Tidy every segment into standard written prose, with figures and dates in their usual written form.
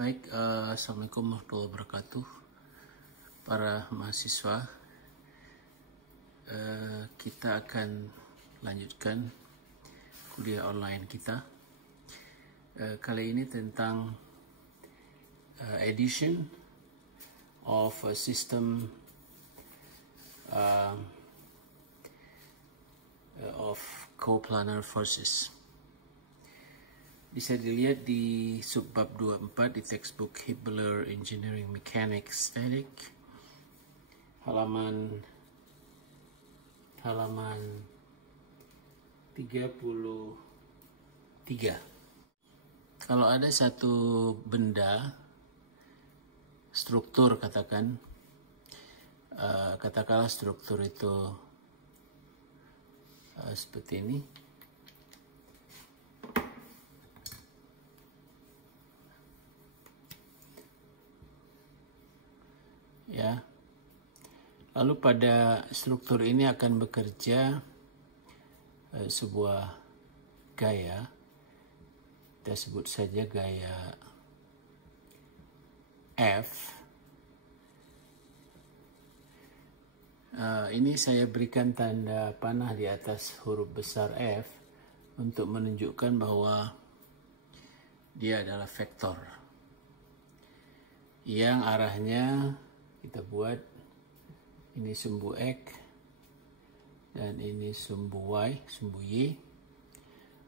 Baik, Assalamualaikum warahmatullahi wabarakatuh. Para mahasiswa, kita akan lanjutkan kuliah online kita. Kali ini tentang addition of a system of coplanar forces. Bisa dilihat di subbab 24 di textbook Hibbeler Engineering Mechanics Static halaman 33. Kalau ada satu benda, struktur katakanlah struktur itu seperti ini. Ya, lalu pada struktur ini akan bekerja sebuah gaya, kita sebut saja gaya F. Ini saya berikan tanda panah di atas huruf besar F untuk menunjukkan bahwa dia adalah vektor yang arahnya kita buat ini sumbu X dan ini sumbu Y, sumbu Y.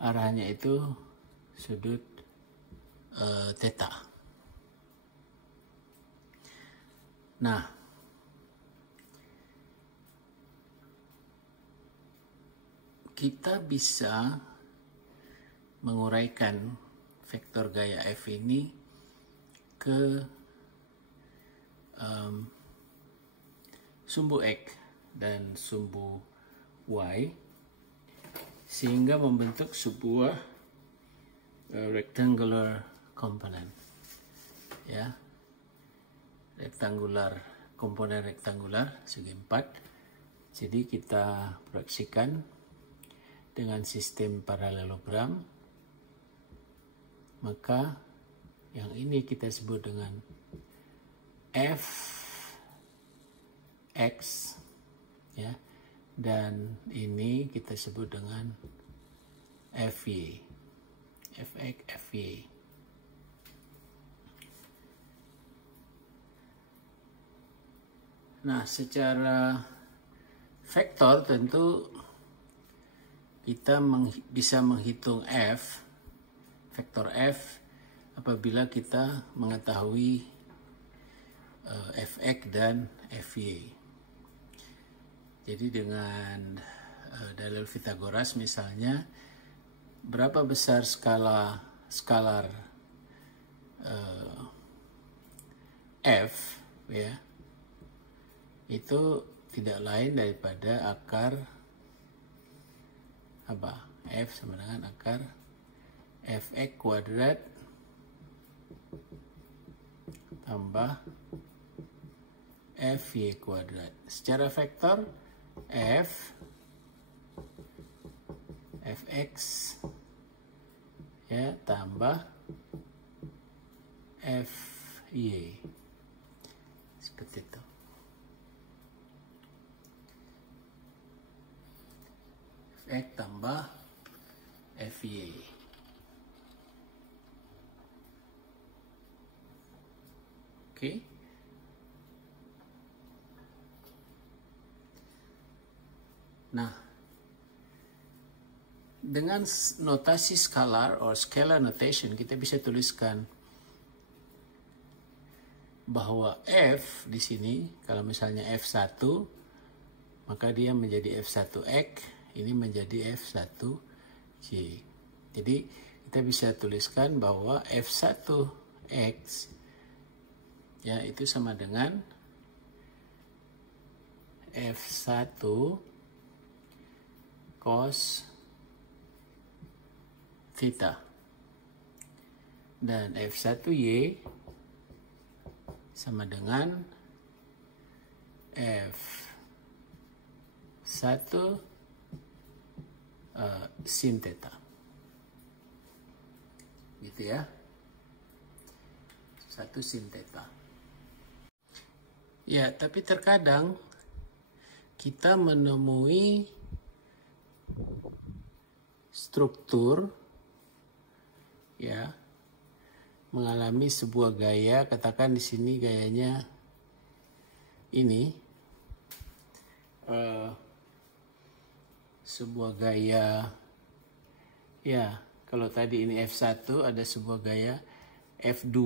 Arahnya itu sudut theta. Nah, kita bisa menguraikan vektor gaya F ini ke sumbu X dan sumbu Y sehingga membentuk sebuah rectangular component, ya, komponen rektangular segi 4. Jadi kita proyeksikan dengan sistem paralelogram, maka yang ini kita sebut dengan Fx, ya, dan ini kita sebut dengan Fy, Fx, Fy. Nah, secara vektor tentu kita bisa menghitung vektor F apabila kita mengetahui Fx dan Fy. Jadi dengan dalil Pythagoras misalnya, berapa besar skalar F, ya, itu tidak lain daripada akar apa? F sama dengan akar Fx kuadrat tambah Fy kuadrat. Secara vektor Fx, ya, tambah Fy, seperti itu. Fx tambah Fy. Oke. Nah, dengan notasi skalar or scalar notation kita bisa tuliskan bahwa F di sini kalau misalnya F1 maka dia menjadi F1x, ini menjadi F1y. Jadi kita bisa tuliskan bahwa F1x, ya, itu sama dengan F1 cos theta dan F1y sama dengan F1 sin theta, gitu ya. 1 sin theta. Ya, tapi terkadang kita menemui struktur ya mengalami sebuah gaya, katakan di sini gayanya ini sebuah gaya ya, kalau tadi ini F1 ada sebuah gaya F2.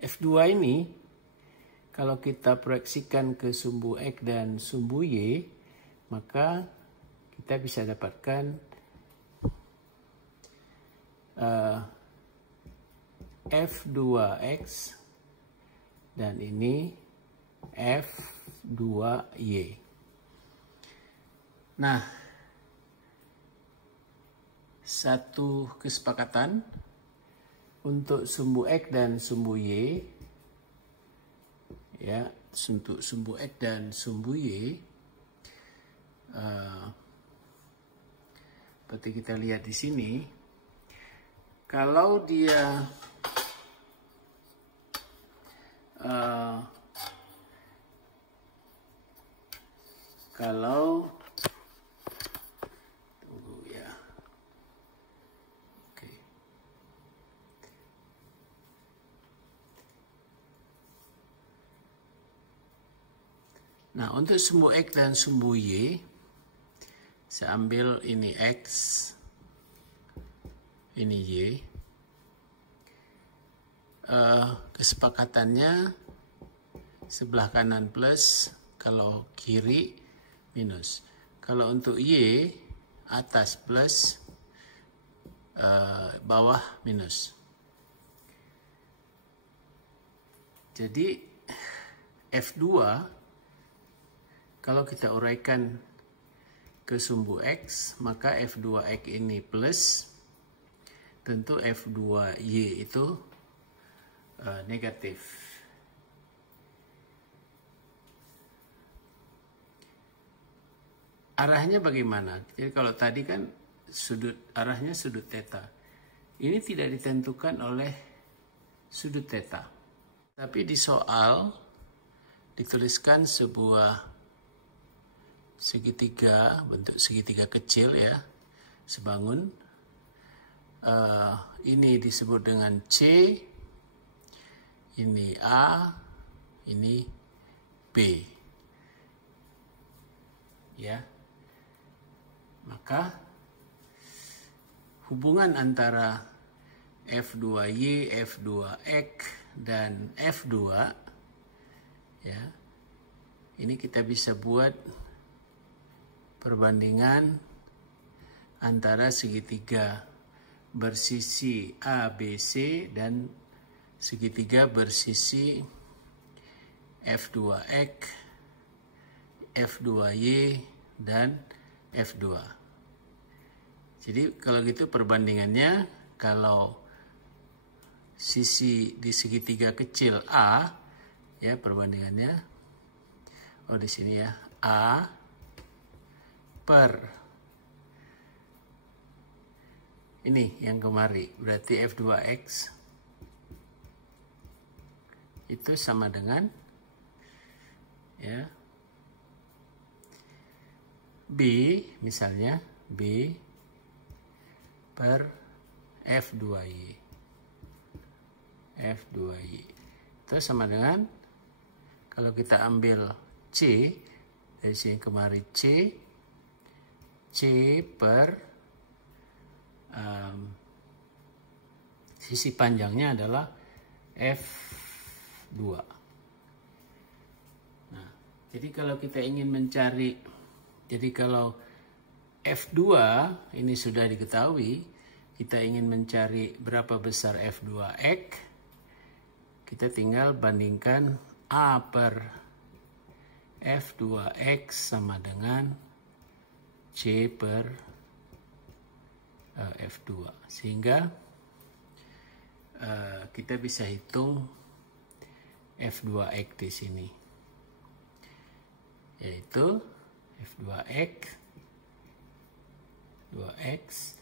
F2 ini kalau kita proyeksikan ke sumbu X dan sumbu Y, maka kita bisa dapatkan F2X dan ini F2Y. Nah, satu kesepakatan untuk sumbu X dan sumbu Y, ya, untuk sumbu X dan sumbu Y, seperti kita lihat di sini, kalau dia tunggu ya, oke. Nah, untuk sumbu X dan sumbu Y, saya ambil ini X, ini Y. Kesepakatannya sebelah kanan plus, kalau kiri minus. Kalau untuk Y, atas plus, bawah minus. Jadi F2 kalau kita uraikan ke sumbu X, maka F2X ini plus, tentu F2Y itu negatif. Arahnya bagaimana? Jadi kalau tadi kan arahnya sudut theta. Ini tidak ditentukan oleh sudut theta. Tapi di soal dituliskan sebuah segitiga, bentuk segitiga kecil ya, sebangun. Ini disebut dengan C, ini A, ini B. Ya. Maka hubungan antara F2Y, F2X dan F2 ya. Ini kita bisa buat perbandingan antara segitiga bersisi ABC dan segitiga bersisi F2X, F2Y, dan F2. Jadi kalau gitu perbandingannya, kalau sisi di segitiga kecil A, ya perbandingannya, di sini ya, A per ini yang kemari, berarti F2X itu sama dengan ya B, misalnya B per F2Y. F2Y itu sama dengan, kalau kita ambil C, dari sini kemari C per sisi panjangnya adalah F2. Nah, jadi kalau kita ingin mencari, jadi kalau F2 ini sudah diketahui, kita ingin mencari berapa besar F2X, kita tinggal bandingkan A per F2X sama dengan C per F2, sehingga kita bisa hitung F2X di sini, yaitu F2X 2x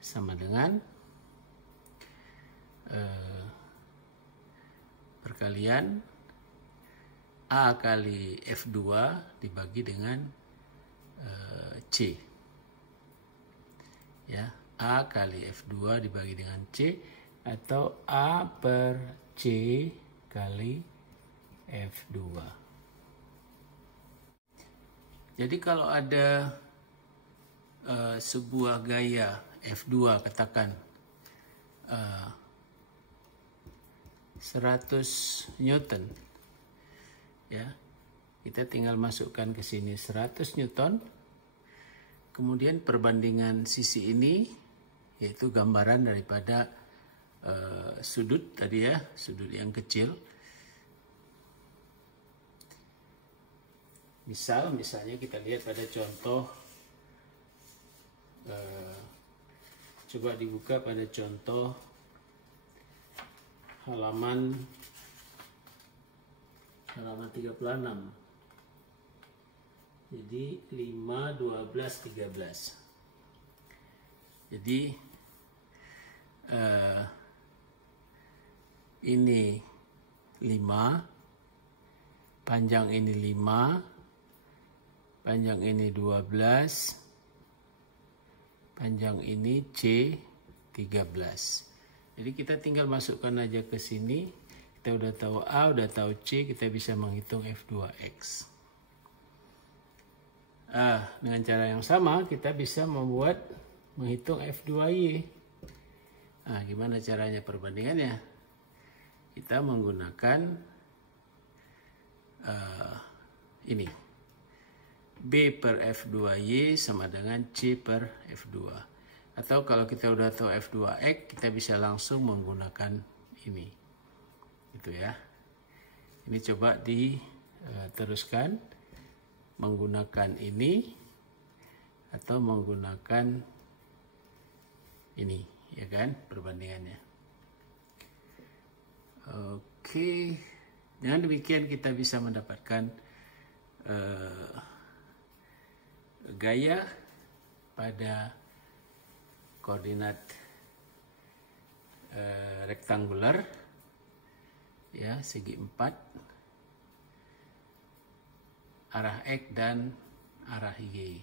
sama dengan perkalian A kali F2 dibagi dengan C. Ya, A kali F2 dibagi dengan C, atau A per C kali F2. Jadi kalau ada sebuah gaya F2, katakan 100 Newton, ya, kita tinggal masukkan ke sini 100 Newton, kemudian perbandingan sisi ini, yaitu gambaran daripada sudut tadi ya, sudut yang kecil. Misalnya kita lihat pada contoh, coba dibuka pada contoh halaman 36. Jadi 5, 12, 13. Jadi ini 5, panjang ini 5, panjang ini 12, panjang ini C 13. Jadi kita tinggal masukkan aja ke sini. Kita udah tahu A, udah tahu C, kita bisa menghitung F2X. Dengan cara yang sama kita bisa menghitung F2Y. Gimana caranya perbandingannya? Kita menggunakan ini. B per F2Y sama dengan C per F2. Atau kalau kita udah tahu F2X, kita bisa langsung menggunakan ini. Gitu ya. Ini coba diteruskan menggunakan ini atau menggunakan ini, ya kan, perbandingannya. Oke. Dengan demikian kita bisa mendapatkan gaya pada koordinat rektangular, ya, segi 4, arah X dan arah Y.